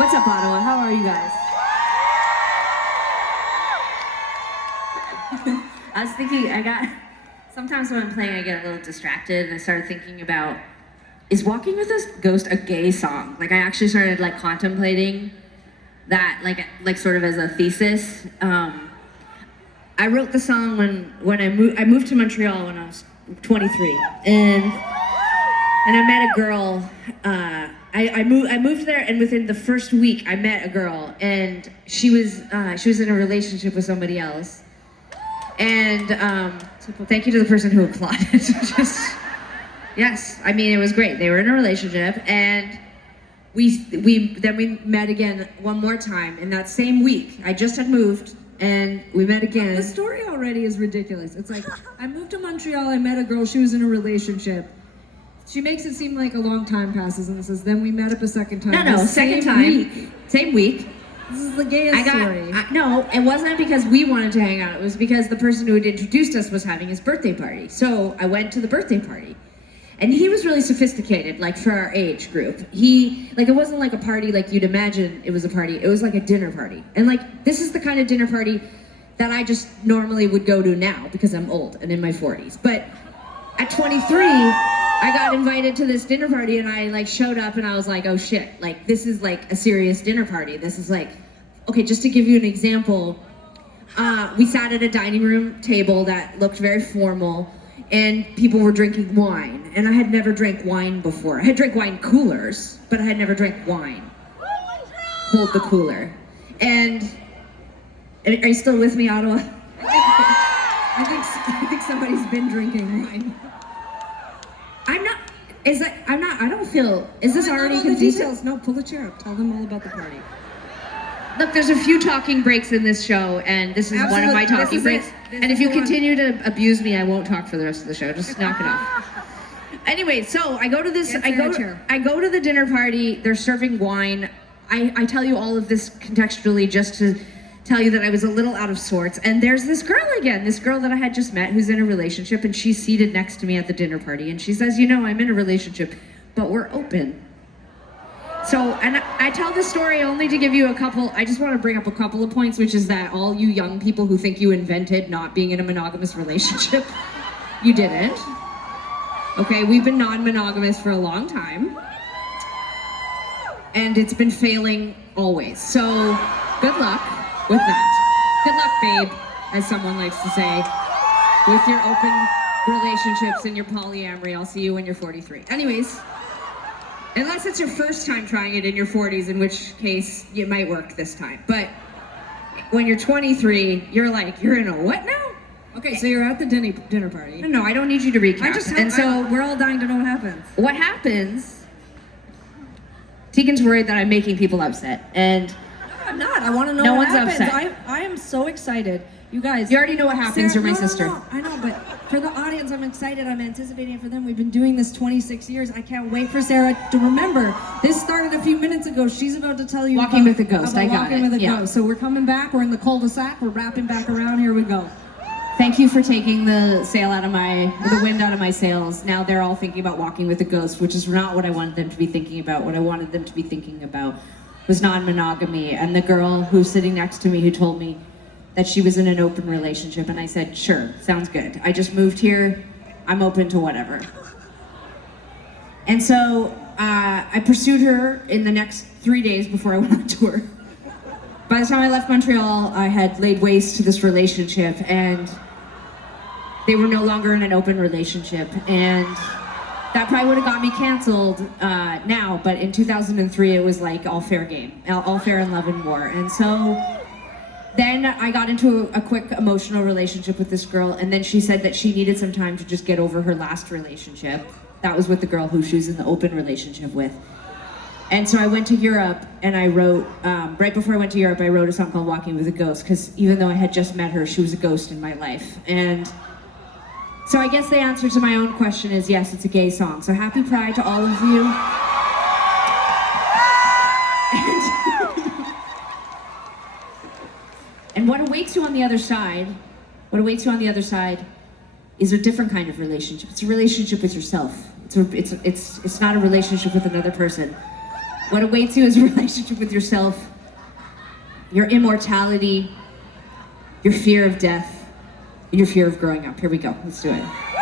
What's up, Ottawa? How are you guys? I was thinking, sometimes when I'm playing, I get a little distracted, and I started thinking about, is Walking with a Ghost a gay song? Like, I actually started, like, contemplating that, like sort of as a thesis. I wrote the song when I moved to Montreal when I was 23, and I met a girl. I moved there, and within the first week, I met a girl, and she was in a relationship with somebody else. And thank you to the person who applauded. Yes, I mean, it was great. They were in a relationship, and we met again one more time in that same week. I just had moved, and we met again. The story already is ridiculous. It's like, I moved to Montreal, I met a girl, she was in a relationship. She makes it seem like a long time passes, and it says, then we met up a second time. No, second time. Same week. This is the gayest story. No, it wasn't because we wanted to hang out. It was because the person who had introduced us was having his birthday party. So I went to the birthday party. And he was really sophisticated, like, for our age group. It wasn't like a party like you'd imagine it was a party. It was like a dinner party. And, like, this is the kind of dinner party that I just normally would go to now because I'm old and in my 40s. But at 23, I got invited to this dinner party, and I, like, showed up, and I was like, oh, shit. Like, this is, like, a serious dinner party. This is, like... Okay, just to give you an example, we sat at a dining room table that looked very formal, and people were drinking wine, and I had never drank wine before. I had drank wine coolers, but I had never drank wine. Hold the cooler. And are you still with me, Ottawa? I think somebody's been drinking wine. I don't feel, is this already confusing? Details. No, pull the chair up. Tell them all about the party. Look, there's a few talking breaks in this show, and this is one of my talking breaks. And if you continue to abuse me, I won't talk for the rest of the show. Just knock it off. Anyway, so I go to this. I go to the dinner party. They're serving wine. I tell you all of this contextually just to tell you that I was a little out of sorts. And there's this girl again, this girl that I had just met, who's in a relationship, and she's seated next to me at the dinner party, and she says, "You know, I'm in a relationship, but we're open." So, and I tell this story only to give you I just want to bring up a couple of points, which is that all you young people who think you invented not being in a monogamous relationship, you didn't. Okay, we've been non-monogamous for a long time. And it's been failing always. So, good luck with that. Good luck, babe, as someone likes to say, with your open relationships and your polyamory. I'll see you when you're 43. Anyways. Unless it's your first time trying it in your 40s, in which case it might work this time. But when you're 23, you're in a what now? Okay, so you're at the dinner party. No, I don't need you to recap. We're all dying to know what happens. What happens, Tegan's worried that I'm making people upset, and... I'm not. I want to know no what one's happens. Upset. I am so excited. You guys... You already know what happens. Sara, you're my sister. No, I know, but for the audience, I'm excited. I'm anticipating it for them. We've been doing this 26 years. I can't wait for Sara to remember. This started a few minutes ago. She's about to tell you Walking with a Ghost. I got it. Walking with a Ghost. So we're coming back. We're in the cul-de-sac. We're wrapping back around. Here we go. Thank you for taking the wind out of my sails. Now they're all thinking about Walking with a Ghost, which is not what I wanted them to be thinking about. What I wanted them to be thinking about was non-monogamy, and the girl who's sitting next to me who told me that she was in an open relationship, and I said, sure, sounds good. I just moved here, I'm open to whatever. And so I pursued her in the next 3 days before I went on tour. By the time I left Montreal, I had laid waste to this relationship, and they were no longer in an open relationship, and that probably would have got me canceled now, but in 2003 it was like all fair game, all fair in love and war. And so then I got into a quick emotional relationship with this girl, and then she said that she needed some time to just get over her last relationship. That was with the girl who she was in the open relationship with. And so I went to Europe, and I wrote, right before I went to Europe, I wrote a song called Walking with a Ghost, because even though I had just met her, she was a ghost in my life. And so I guess the answer to my own question is yes, it's a gay song. So happy Pride to all of you. And what awaits you on the other side, is a different kind of relationship. It's a relationship with yourself. It's not a relationship with another person. What awaits you is a relationship with yourself, your immortality, your fear of death, and your fear of growing up. Here we go. Let's do it.